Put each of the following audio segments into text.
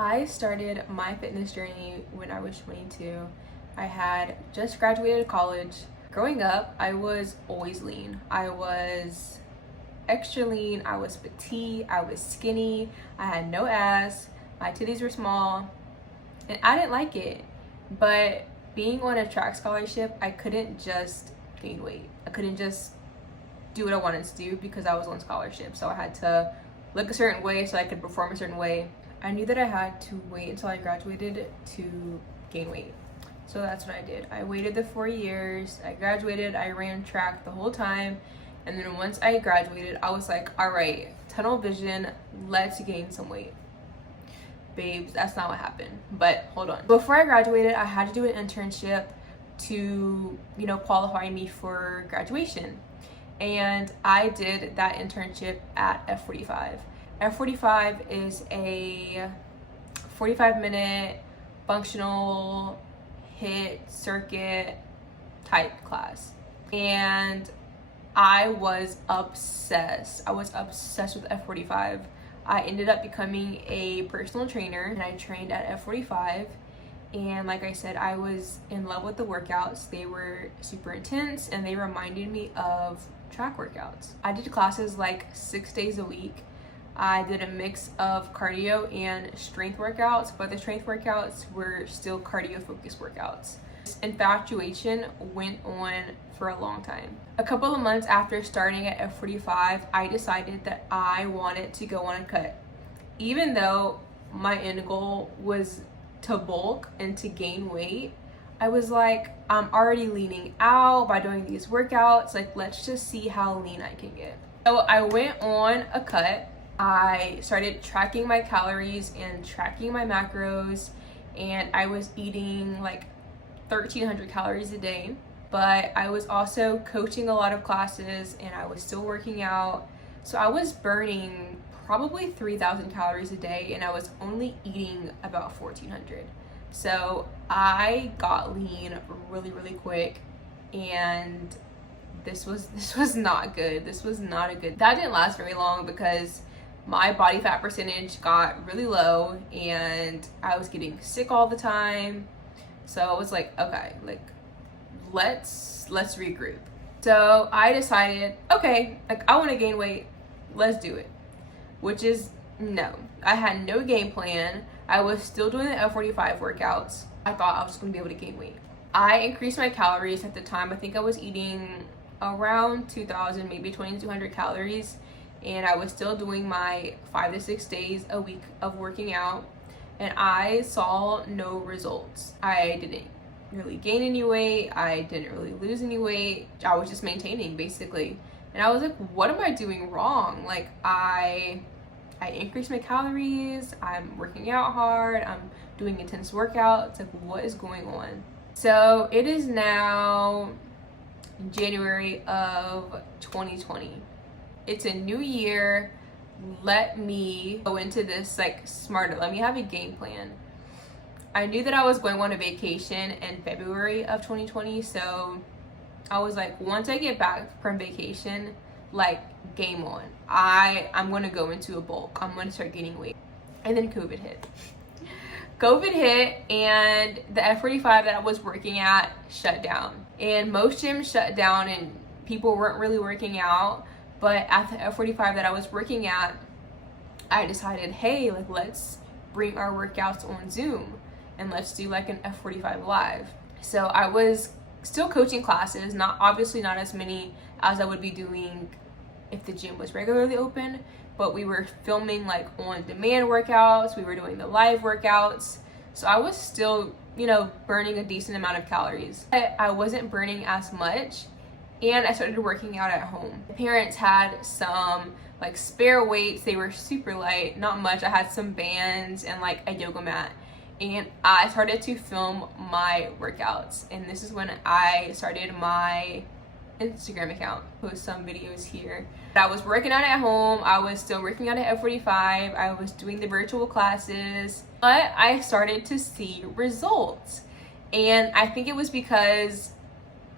I started my fitness journey when I was 22. I had just graduated college. Growing up, I was always lean. I was extra lean, I was petite, I was skinny, I had no ass, my titties were small, and I didn't like it. But being on a track scholarship, I couldn't just gain weight. I couldn't just do what I wanted to do because I was on scholarship. So I had to look a certain way so I could perform a certain way. I knew that I had to wait until I graduated to gain weight. So that's what I did. I waited the 4 years, I graduated, I ran track the whole time. And then once I graduated, I was like, all right, tunnel vision, let's gain some weight. Babes, that's not what happened, but hold on. Before I graduated, I had to do an internship to, qualify me for graduation. And I did that internship at F45. F45 is a 45-minute functional HIIT circuit type class. And I was obsessed. I was obsessed with F45. I ended up becoming a personal trainer and I trained at F45. And like I said, I was in love with the workouts. They were super intense and they reminded me of track workouts. I did classes like 6 days a week. I did a mix of cardio and strength workouts, but the strength workouts were still cardio focused workouts. This infatuation went on for a long time. A couple of months after starting at F45, I decided that I wanted to go on a cut. Even though my end goal was to bulk and to gain weight, I was like, I'm already leaning out by doing these workouts. Like, let's just see how lean I can get. So I went on a cut. I started tracking my calories and tracking my macros, and I was eating like 1,300 calories a day. But I was also coaching a lot of classes and I was still working out. So I was burning probably 3,000 calories a day and I was only eating about 1,400. So I got lean really, really quick, and this was not good. This was not a good. That didn't last very long because my body fat percentage got really low and I was getting sick all the time. So I was like, okay, like let's regroup. So I decided, okay, like I want to gain weight, let's do it. Which is no. I had no game plan. I was still doing the F45 workouts. I thought I was just gonna be able to gain weight. I increased my calories at the time. I think I was eating around 2,000, maybe 2,200 calories. And I was still doing my 5 to 6 days a week of working out. And I saw no results. I didn't really gain any weight. I didn't really lose any weight. I was just maintaining basically. And I was like, what am I doing wrong? Like I increased my calories, I'm working out hard, I'm doing intense workouts. Like, what is going on? So it is now January of 2020. It's a new year. Let me go into this like smarter. Let me have a game plan. I knew that I was going on a vacation in February of 2020, so I was like, once I get back from vacation, like game on. I'm gonna go into a bulk. I'm gonna start gaining weight. And then COVID hit. COVID hit and the F45 that I was working at shut down. And most gyms shut down and people weren't really working out. But at the F45 that I was working at, I decided, hey, like let's bring our workouts on Zoom and let's do like an F45 live. So I was still coaching classes, obviously not as many as I would be doing if the gym was regularly open, but we were filming like on demand workouts, we were doing the live workouts. So I was still, burning a decent amount of calories. I wasn't burning as much, and I started working out at home. My parents had some like spare weights. They were super light, not much. I had some bands and like a yoga mat. And I started to film my workouts. And this is when I started my Instagram account, post some videos here. I was working out at home. I was still working out at F45. I was doing the virtual classes, but I started to see results. And I think it was because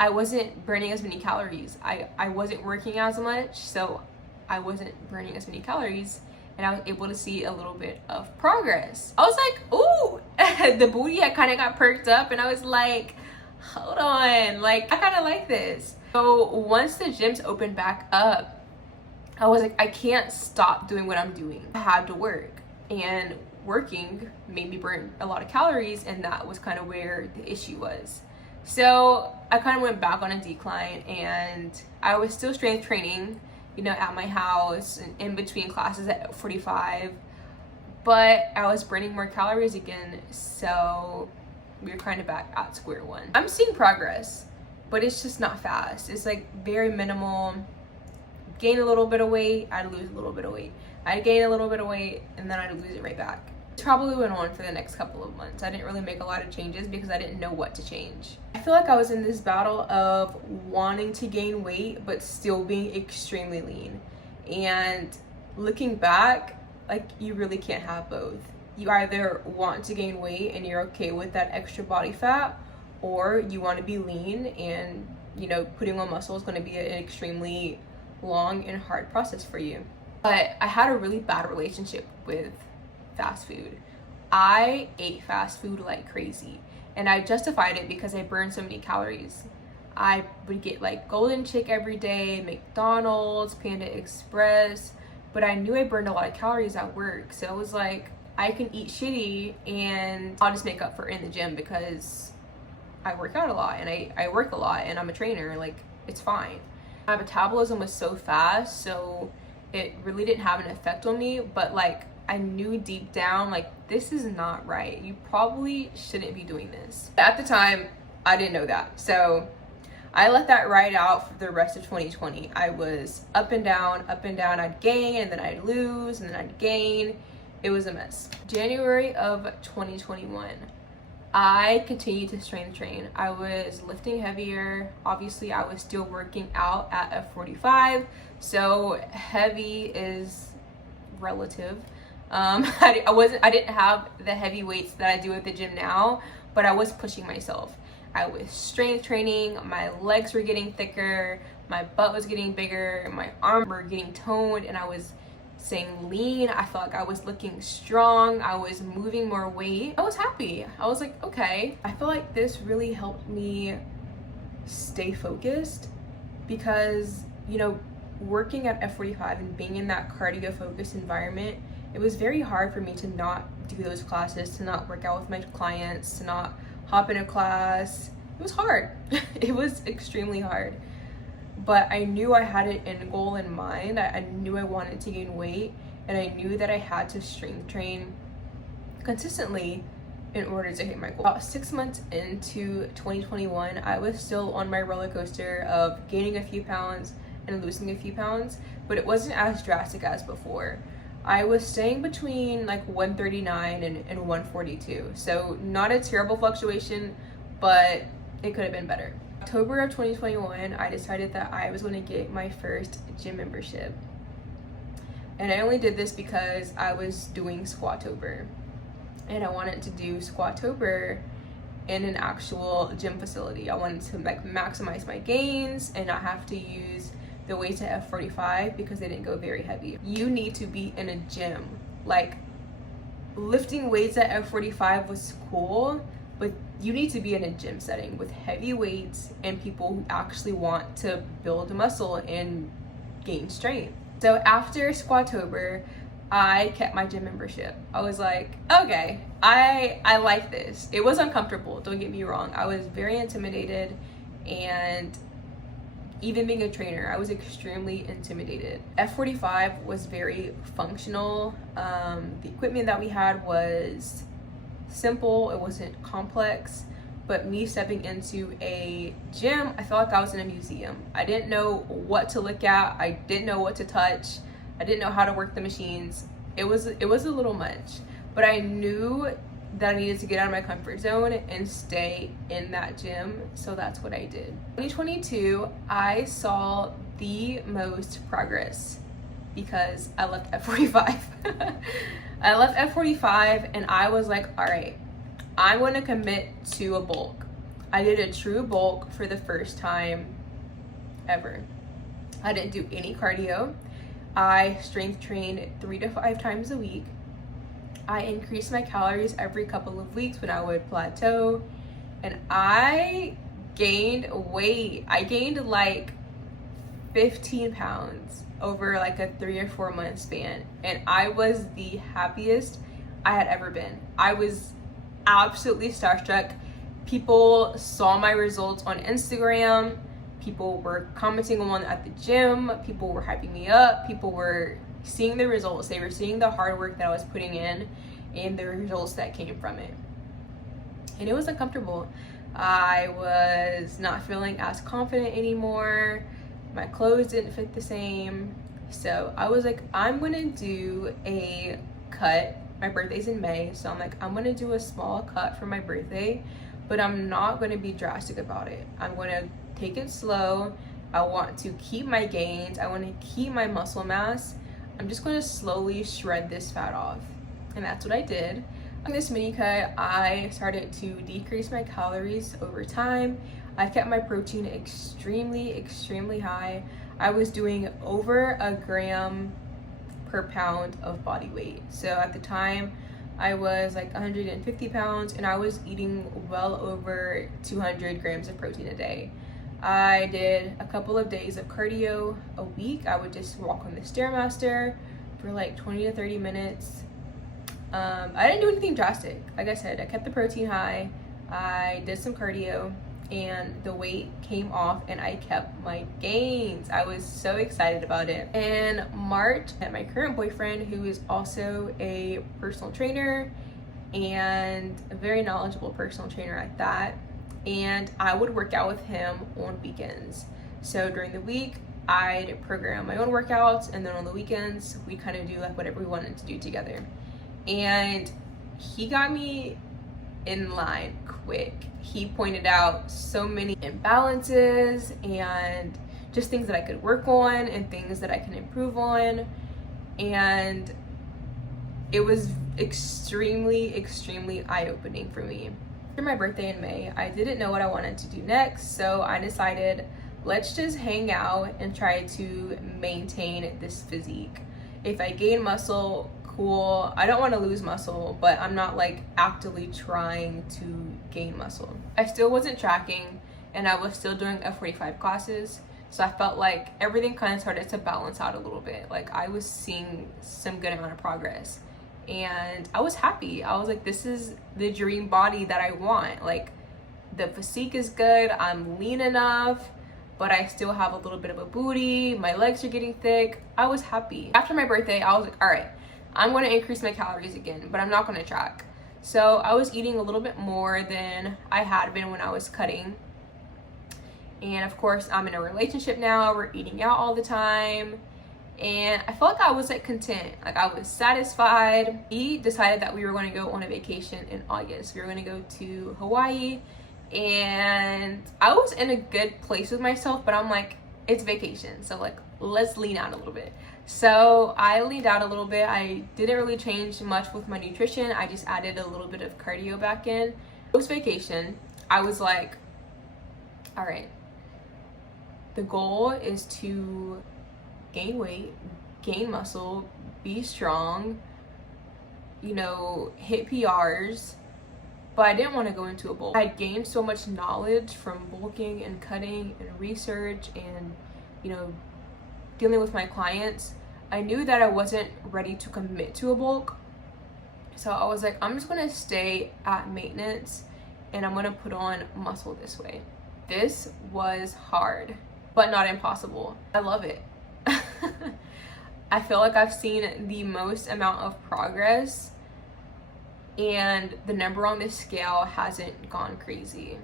I wasn't burning as many calories. I wasn't working as much, so I wasn't burning as many calories. and I was able to see a little bit of progress. I was like, ooh, the booty had kind of got perked up, and I was like, hold on, like I kind of like this. So once the gyms opened back up, I was like, I can't stop doing what I'm doing. I had to work, and working made me burn a lot of calories, and that was kind of where the issue was. So I kind of went back on a decline, and I was still strength training, you know, at my house and in between classes at 45, but I was burning more calories again, so we were kind of back at square one. I'm seeing progress, but it's just not fast. It's like very minimal. Gain a little bit of weight, I'd lose a little bit of weight. I'd gain a little bit of weight, and then I'd lose it right back. It probably went on for the next couple of months. I didn't really make a lot of changes because I didn't know what to change. I feel like I was in this battle of wanting to gain weight but still being extremely lean. And looking back, like, you really can't have both. You either want to gain weight and you're okay with that extra body fat, or you want to be lean, and, you know, putting on muscle is going to be an extremely long and hard process for you. But I had a really bad relationship with fast food. I ate fast food like crazy, and I justified it because I burned so many calories. I would get like Golden Chick every day, McDonald's, Panda Express, but I knew I burned a lot of calories at work. So it was like, I can eat shitty and I'll just make up for it in the gym because I work out a lot and I work a lot and I'm a trainer. Like, it's fine. My metabolism was so fast, so it really didn't have an effect on me, but like, I knew deep down, like, this is not right. You probably shouldn't be doing this. At the time, I didn't know that. So I let that ride out for the rest of 2020. I was up and down, I'd gain, and then I'd lose, and then I'd gain. It was a mess. January of 2021, I continued to strength train. I was lifting heavier. Obviously, I was still working out at F45, so heavy is relative. I didn't have the heavy weights that I do at the gym now, but I was pushing myself. I was strength training, my legs were getting thicker, my butt was getting bigger, my arms were getting toned, and I was staying lean. I felt like I was looking strong, I was moving more weight. I was happy. I was like, okay. I feel like this really helped me stay focused because, you know, working at F45 and being in that cardio focused environment, it was very hard for me to not do those classes, to not work out with my clients, to not hop in a class. It was hard. It was extremely hard. But I knew I had an end goal in mind. I knew I wanted to gain weight, and I knew that I had to strength train consistently in order to hit my goal. About 6 months into 2021, I was still on my roller coaster of gaining a few pounds and losing a few pounds, but it wasn't as drastic as before. I was staying between like 139 and 142. So not a terrible fluctuation, but it could have been better. October of 2021, I decided that I was going to get my first gym membership. And I only did this because I was doing Squatober. And I wanted to do Squatober in an actual gym facility. I wanted to like maximize my gains and not have to use the weights at F45 because they didn't go very heavy. You need to be in a gym. Like, lifting weights at F45 was cool, but you need to be in a gym setting with heavy weights and people who actually want to build muscle and gain strength. So after Squatober, I kept my gym membership. I was like, okay, I like this. It was uncomfortable, don't get me wrong. I was very intimidated, and even being a trainer, I was extremely intimidated. F45 was very functional. The equipment that we had was simple, it wasn't complex, but me stepping into a gym, I felt like I was in a museum. I didn't know what to look at, I didn't know what to touch, I didn't know how to work the machines. It was a little much, but I knew that I needed to get out of my comfort zone and stay in that gym, so that's what I did. 2022, I saw the most progress because I left F45. I left F45 and I was like, all right, I'm going to commit to a bulk. I did a true bulk for the first time ever. I didn't do any cardio. I strength trained 3 to 5 times a week. I increased my calories every couple of weeks when I would plateau, and I gained weight. I gained like 15 pounds over like a 3 or 4 month span, and I was the happiest I had ever been. I was absolutely starstruck. People saw my results on Instagram. People were commenting on at the gym. People were hyping me up. People were seeing the results. They were seeing the hard work that I was putting in and the results that came from it. And it was uncomfortable. I was not feeling as confident anymore. My clothes didn't fit the same. So I was like, I'm gonna do a cut. My birthday's in May, so I'm like, I'm gonna do a small cut for my birthday, but I'm not gonna be drastic about it. I'm gonna take it slow. I want to keep my gains. I want to keep my muscle mass. I'm just gonna slowly shred this fat off. And that's what I did. On this mini cut, I started to decrease my calories over time. I kept my protein extremely high. I was doing over a gram per pound of body weight. So at the time, I was like 150 pounds and I was eating well over 200 grams of protein a day. I did a couple of days of cardio a week. I would just walk on the Stairmaster for like 20 to 30 minutes. I didn't do anything drastic. Like I said, I kept the protein high. I did some cardio and the weight came off and I kept my gains. I was so excited about it. In March, I met my current boyfriend, who is also a personal trainer and a very knowledgeable personal trainer at that. And I would work out with him on weekends. So during the week, I'd program my own workouts, and then on the weekends, we kind of do like whatever we wanted to do together. And he got me in line quick. He pointed out so many imbalances and just things that I could work on and things that I can improve on. And it was extremely eye-opening for me. After my birthday in May, I didn't know what I wanted to do next, so I decided, let's just hang out and try to maintain this physique. If I gain muscle, cool. I don't want to lose muscle, but I'm not like actively trying to gain muscle. I still wasn't tracking, and I was still doing F45 classes, so I felt like everything kind of started to balance out a little bit. Like I was seeing some good amount of progress. And I was happy. I was like, this is the dream body that I want. Like the physique is good, I'm lean enough, but I still have a little bit of a booty, my legs are getting thick. I was happy. After my birthday, I was like, all right, I'm going to increase my calories again, but I'm not going to track. So I was eating a little bit more than I had been when I was cutting. And of course, I'm in a relationship now. We're eating out all the time. And I felt like I was like content, like I was satisfied. We decided that we were going to go on a vacation in August. We were going to go to Hawaii, and I was in a good place with myself, but I'm like, it's vacation, so like let's lean out a little bit. So I leaned out a little bit. I didn't really change much with my nutrition. I just added a little bit of cardio back in. Post vacation, I was like, all right, the goal is to gain weight, gain muscle, be strong, you know, hit PRs, but I didn't want to go into a bulk. I had gained so much knowledge from bulking and cutting and research and, you know, dealing with my clients. I knew that I wasn't ready to commit to a bulk. So I was like, I'm just going to stay at maintenance and I'm going to put on muscle this way. This was hard, but not impossible. I love it. I feel like I've seen the most amount of progress, and the number on this scale hasn't gone crazy.